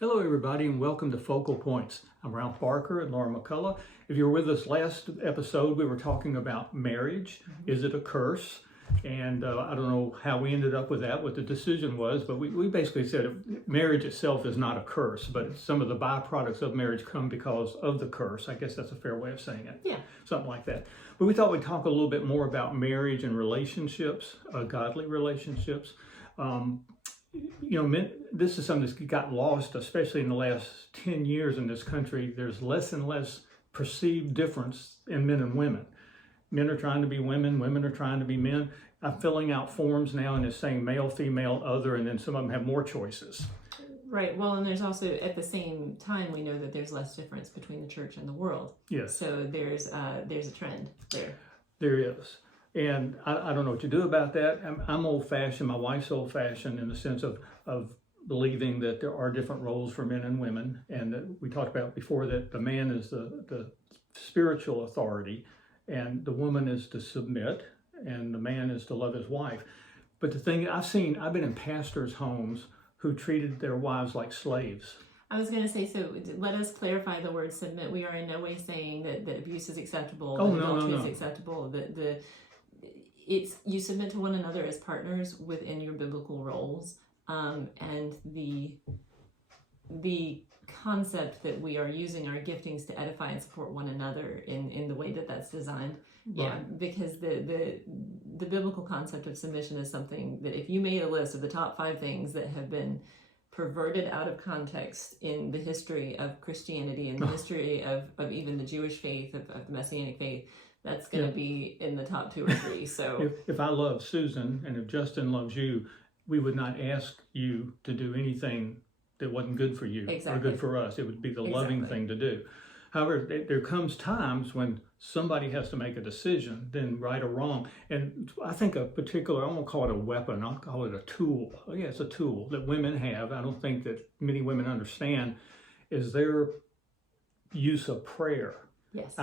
Hello everybody and welcome to Focal Points. I'm Ralph Barker and Laura McCullough. If you were with us last episode, we were talking about marriage. Is it a curse? And I don't know how we ended up with that, what the decision was, but we basically said marriage itself is not a curse, but some of the byproducts of marriage come because of the curse. I guess that's a fair way of saying it. Yeah. Something like that. But we thought we'd talk a little bit more about marriage and relationships, godly relationships. This is something that's got lost, especially in the last 10 years in this country. There's less and less perceived difference in men and women. Men are trying to be women, women are trying to be men. I'm filling out forms now and it's saying male, female, other, and then some of them have more choices. Right. Well, and there's also, at the same time, we know that there's less difference between the church and the world. Yes. So there's a trend there. There is. And I don't know what to do about that. I'm old-fashioned. My wife's old-fashioned in the sense of believing that there are different roles for men and women. And that we talked about before that the man is the spiritual authority and the woman is to submit and the man is to love his wife. But the thing I've been in pastors' homes who treated their wives like slaves. I was going to say, so let us clarify the word submit. We are in no way saying that abuse is acceptable, that adultery is acceptable, it's you submit to one another as partners within your biblical roles, and the concept that we are using our giftings to edify and support one another in the way that that's designed. Right. Yeah, because the biblical concept of submission is something that if you made a list of the top 5 things that have been perverted out of context in the history of Christianity and the history of even the Jewish faith, of the Messianic faith, that's going to be in the top 2 or 3. So if I love Susan and if Justin loves you, we would not ask you to do anything that wasn't good for you or good for us. It would be the loving thing to do. However, there comes times when somebody has to make a decision, then right or wrong. And I think I won't call it a weapon, I'll call it a tool. Oh, yeah, it's a tool that women have. I don't think that many women understand is their use of prayer. Yes.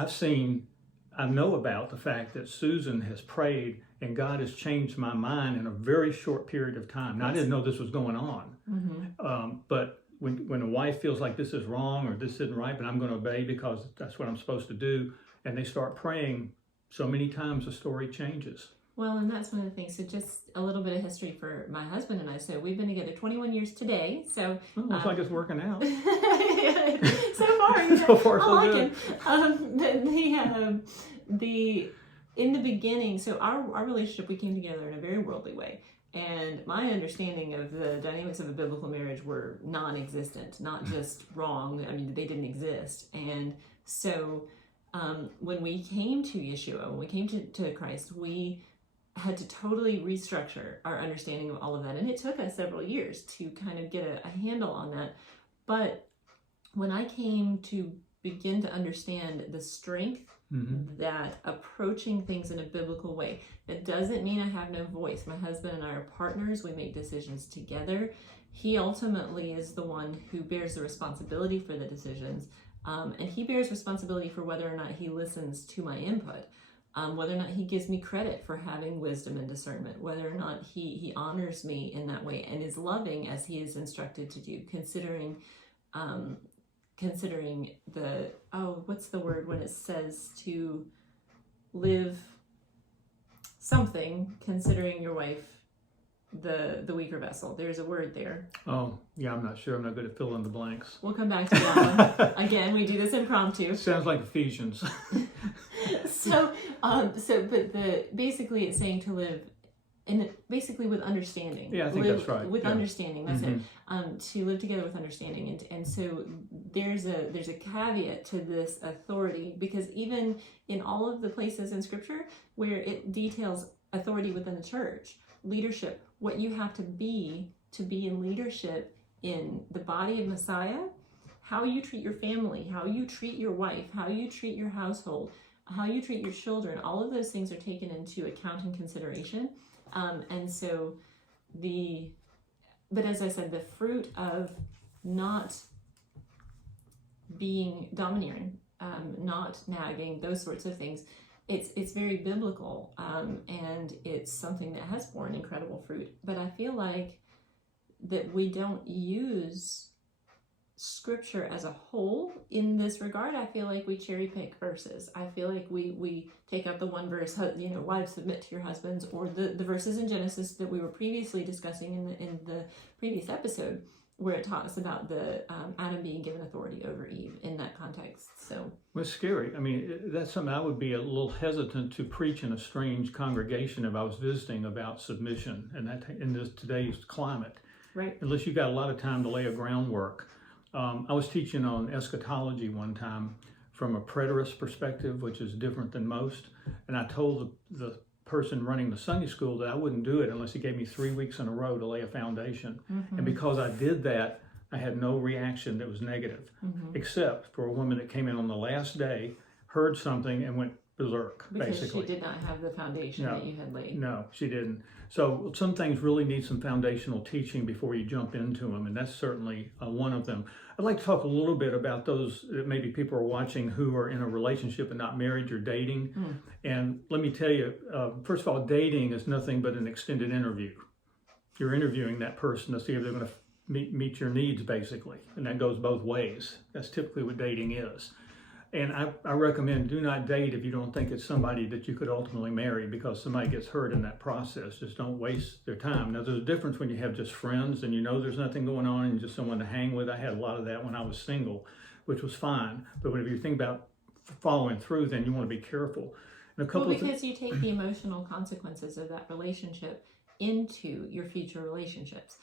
I know about the fact that Susan has prayed and God has changed my mind in a very short period of time. Now, I didn't know this was going on. Mm-hmm. But when a wife feels like this is wrong or this isn't right, but I'm going to obey because that's what I'm supposed to do, and they start praying, so many times the story changes. Well, and that's one of the things. So just a little bit of history for my husband and I. So we've been together 21 years today. So looks like it's working out. So far, so far, so good. In the beginning, so our relationship, we came together in a very worldly way. And my understanding of the dynamics of a biblical marriage were non-existent, not just wrong. I mean, they didn't exist. And so when we came to Yeshua, when we came to Christ, we had to totally restructure our understanding of all of that. And it took us several years to kind of get a handle on that. But when I came to begin to understand the strength that approaching things in a biblical way, that doesn't mean I have no voice. My husband and I are partners. We make decisions together. He ultimately is the one who bears the responsibility for the decisions. And he bears responsibility for whether or not he listens to my input, whether or not he gives me credit for having wisdom and discernment, whether or not he honors me in that way and is loving as he is instructed to do, considering the, what's the word when it says to live something, considering your wife the weaker vessel. There's a word there. Oh, yeah, I'm not sure. I'm not good at filling the blanks. We'll come back to that one. Again, we do this impromptu. Sounds like Ephesians. Basically it's saying to live basically with understanding. Yeah, I think that's right. With understanding, that's it. To live together with understanding, and so there's a caveat to this authority, because even in all of the places in Scripture where it details authority within the church, leadership, what you have to be in leadership in the body of Messiah, how you treat your family, how you treat your wife, how you treat your household, how you treat your children, all of those things are taken into account and consideration. But as I said, the fruit of not being domineering, not nagging, those sorts of things, it's very biblical, and it's something that has borne incredible fruit. But I feel like that we don't use Scripture as a whole in this regard, I feel like we cherry pick verses. I feel like we take out the one verse, wives submit to your husbands, or the verses in Genesis that we were previously discussing in the previous episode, where it talks about the Adam being given authority over Eve in that context. So it's scary. I mean, that's something I would be a little hesitant to preach in a strange congregation if I was visiting about submission, and that in this today's climate, right? Unless you got a lot of time to lay a groundwork. I was teaching on eschatology one time from a preterist perspective, which is different than most. And I told the person running the Sunday school that I wouldn't do it unless he gave me 3 weeks in a row to lay a foundation. And because I did that, I had no reaction that was negative, except for a woman that came in on the last day, heard something, and went berserk, because basically. she did not have the foundation that you had laid. No, she didn't. So some things really need some foundational teaching before you jump into them, and that's certainly one of them. I'd like to talk a little bit about those that maybe people are watching who are in a relationship and not married or dating. And let me tell you, first of all, dating is nothing but an extended interview. You're interviewing that person to see if they're going to meet your needs, basically, and that goes both ways. That's typically what dating is. And I recommend do not date if you don't think it's somebody that you could ultimately marry, because somebody gets hurt in that process. Just don't waste their time. Now, there's a difference when you have just friends and you know there's nothing going on and just someone to hang with. I had a lot of that when I was single, which was fine. But if you think about following through, then you want to be careful. And because you take the emotional consequences of that relationship into your future relationships.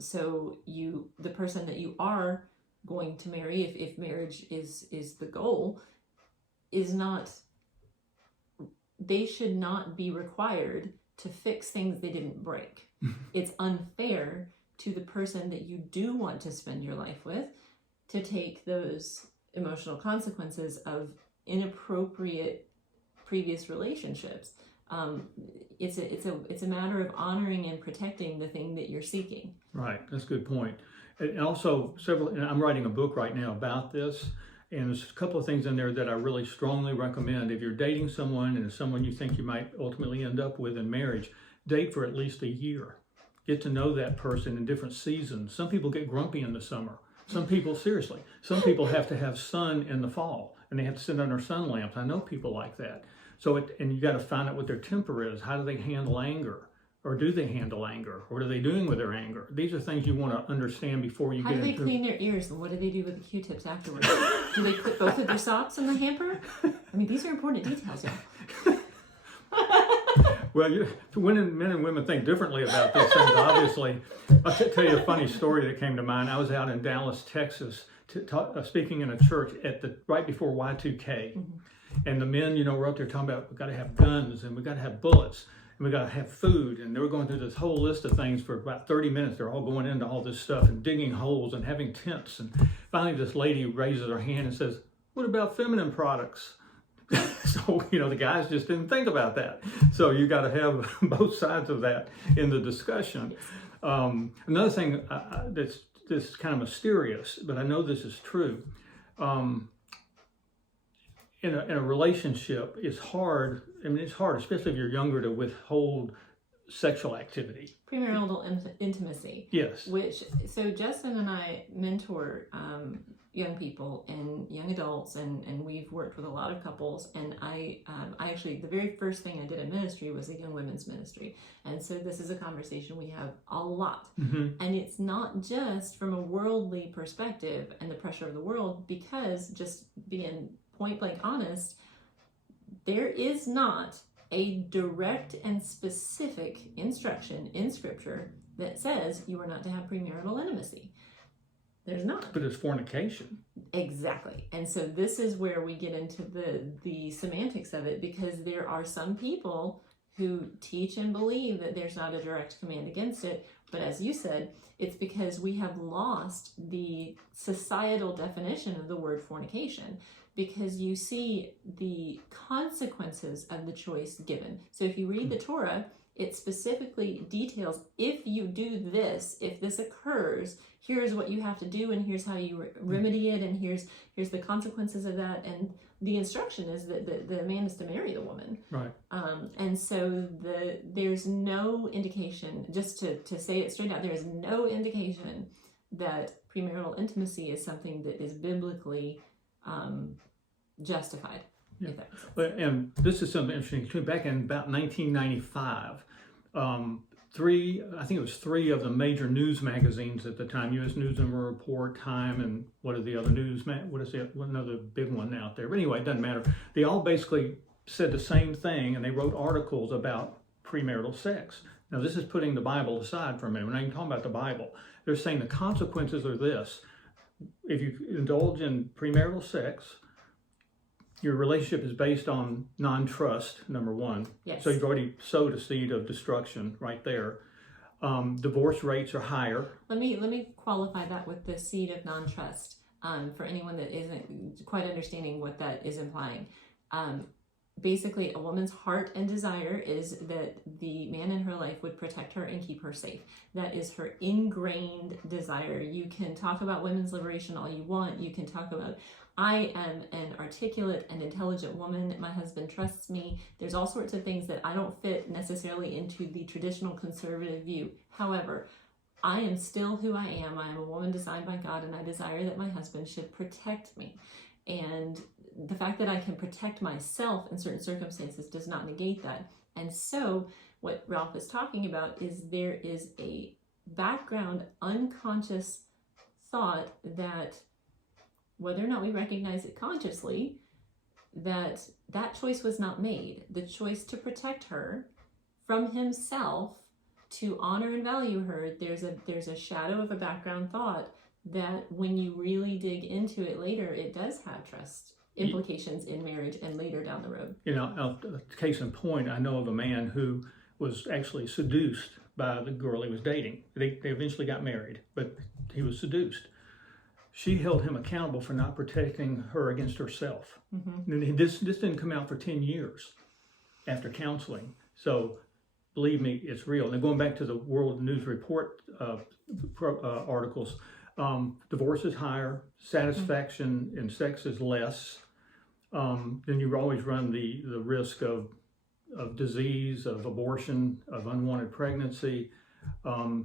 So the person that you are going to marry, if marriage is the goal, they should not be required to fix things they didn't break. It's unfair to the person that you do want to spend your life with to take those emotional consequences of inappropriate previous relationships. It's a matter of honoring and protecting the thing that you're seeking. Right, that's a good point. And also, I'm writing a book right now about this, and there's a couple of things in there that I really strongly recommend. If you're dating someone and it's someone you think you might ultimately end up with in marriage, date for at least a year. Get to know that person in different seasons. Some people get grumpy in the summer. Some people have to have sun in the fall, and they have to sit under sun lamps. I know people like that. And you got to find out what their temper is. How do they handle anger? Or do they handle anger? What are they doing with their anger? These are things you want to understand before you get into... How do they clean their ears, and what do they do with the Q-tips afterwards? Do they put both of their socks in the hamper? I mean, these are important details, y'all. Well, men and women think differently about these things, obviously. I'll tell you a funny story that came to mind. I was out in Dallas, Texas, speaking in a church right before Y2K. And the men, were up there talking about, we've got to have guns, and we've got to have bullets, and we got to have food. And they were going through this whole list of things for about 30 minutes. They're all going into all this stuff and digging holes and having tents. And finally, this lady raises her hand and says, what about feminine products? So, the guys just didn't think about that. So you got to have both sides of that in the discussion. Another thing that's kind of mysterious, but I know this is true. In a relationship, it's hard. I mean, it's hard, especially if you're younger, to withhold sexual activity. Premarital intimacy. Yes. So Justin and I mentor young people and young adults, and we've worked with a lot of couples. And I actually, the very first thing I did in ministry was a young women's ministry. And so this is a conversation we have a lot. And it's not just from a worldly perspective and the pressure of the world, because just being point blank honest, there is not a direct and specific instruction in Scripture that says you are not to have premarital intimacy. There's not. But it's fornication. Exactly. And so this is where we get into the semantics of it, because there are some people who teach and believe that there's not a direct command against it. But as you said, it's because we have lost the societal definition of the word fornication, because you see the consequences of the choice given. So if you read the Torah, it specifically details, if you do this, if this occurs, here's what you have to do, and here's how you remedy it, and here's the consequences of that. And the instruction is that the man is to marry the woman. Right. And so there's no indication, just to say it straight out, there's no indication that premarital intimacy is something that is biblically justified. Yeah. And this is something interesting. Back in about 1995, I think it was three of the major news magazines at the time, U.S. News and World Report, Time, and what are the other what is it? Another big one out there. But anyway, it doesn't matter. They all basically said the same thing, and they wrote articles about premarital sex. Now, this is putting the Bible aside for a minute. We're not even talking about the Bible. They're saying the consequences are this. If you indulge in premarital sex, your relationship is based on non-trust, number one. Yes. So you've already sowed a seed of destruction right there. Divorce rates are higher. Let me qualify that with the seed of non-trust for anyone that isn't quite understanding what that is implying. Basically, a woman's heart and desire is that the man in her life would protect her and keep her safe. That is her ingrained desire. You can talk about women's liberation all you want. You can talk about, I am an articulate and intelligent woman. My husband trusts me. There's all sorts of things that I don't fit necessarily into the traditional conservative view. However, I am still who I am. I am a woman designed by God, and I desire that my husband should protect me. And the fact that I can protect myself in certain circumstances does not negate that. And so what Ralph is talking about is there is a background unconscious thought that, whether or not we recognize it consciously, that choice was not made. The choice to protect her from himself, to honor and value her, there's a shadow of a background thought that when you really dig into it later, it does have trust implications in marriage and later down the road. You know, case in point, I know of a man who was actually seduced by the girl he was dating. They eventually got married, but he was seduced. She held him accountable for not protecting her against herself. Mm-hmm. And this didn't come out for 10 years after counseling. So believe me, it's real. And going back to the World News Report articles, divorce is higher, satisfaction in sex is less. Then you always run the risk of disease, of abortion, of unwanted pregnancy.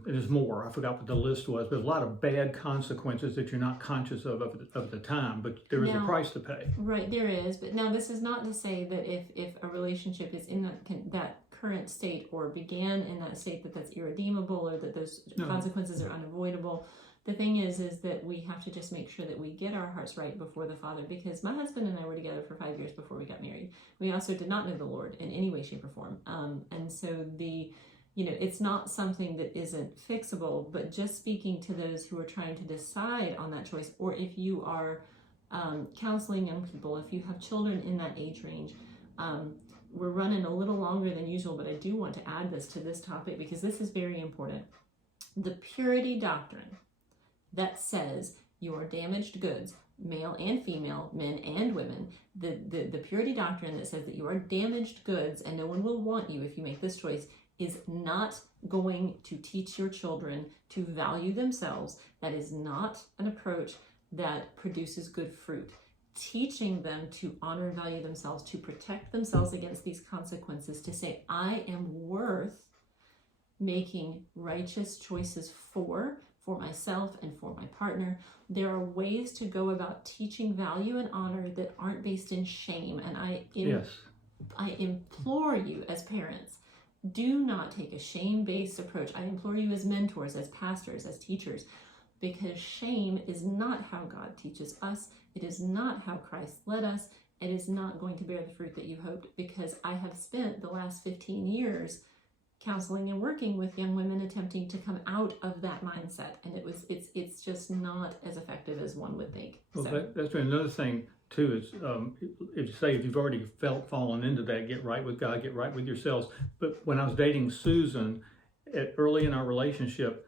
There's more. I forgot what the list was, but a lot of bad consequences that you're not conscious of the time, but there is a price to pay. Right, there is. But now this is not to say that if a relationship is in that current state or began in that state that's irredeemable or that those consequences are unavoidable. The thing is that we have to just make sure that we get our hearts right before the Father, because my husband and I were together for 5 years before we got married. We also did not know the Lord in any way, shape, or form. And so it's not something that isn't fixable, but just speaking to those who are trying to decide on that choice, or if you are counseling young people, if you have children in that age range, we're running a little longer than usual, but I do want to add this to this topic because this is very important. The purity doctrine that says you are damaged goods, male and female, men and women, the purity doctrine that says that you are damaged goods and no one will want you if you make this choice is not going to teach your children to value themselves. That is not an approach that produces good fruit. Teaching them to honor and value themselves, to protect themselves against these consequences, to say, I am worth making righteous choices for myself and for my partner. There are ways to go about teaching value and honor that aren't based in shame. And I implore you as parents, do not take a shame-based approach. I implore you as mentors, as pastors, as teachers, because shame is not how God teaches us. It is not how Christ led us. It is not going to bear the fruit that you hoped, because I have spent the last 15 years counseling and working with young women attempting to come out of that mindset, and it's just not as effective as one would think. Well, that's another thing too. Is if you've already fallen into that, get right with God, get right with yourselves. But when I was dating Susan, early in our relationship,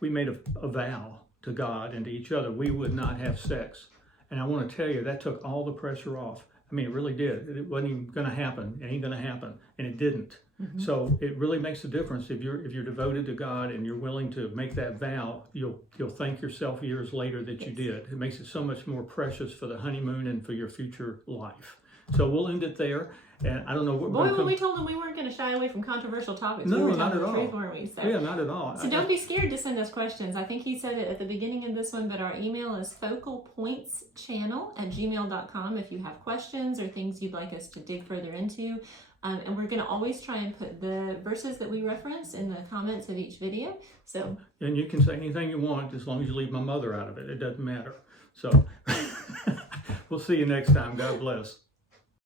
we made a vow to God and to each other we would not have sex, and I want to tell you that took all the pressure off. I mean, it really did. It wasn't even going to happen. It ain't going to happen, and it didn't. Mm-hmm. So it really makes a difference if you're devoted to God and you're willing to make that vow. You'll thank yourself years later that you did. It makes it so much more precious for the honeymoon and for your future life. So we'll end it there, And I don't know what. Boy, when we told him we weren't going to shy away from controversial topics, no, we were not telling at the all. truth, weren't we? So, yeah, not at all. So don't be scared to send us questions. I think he said it at the beginning of this one, but our email is FocalPointsChannel@gmail.com if you have questions or things you'd like us to dig further into. And we're going to always try and put the verses that we reference in the comments of each video. So, and you can say anything you want as long as you leave my mother out of it. It doesn't matter. So we'll see you next time. God bless.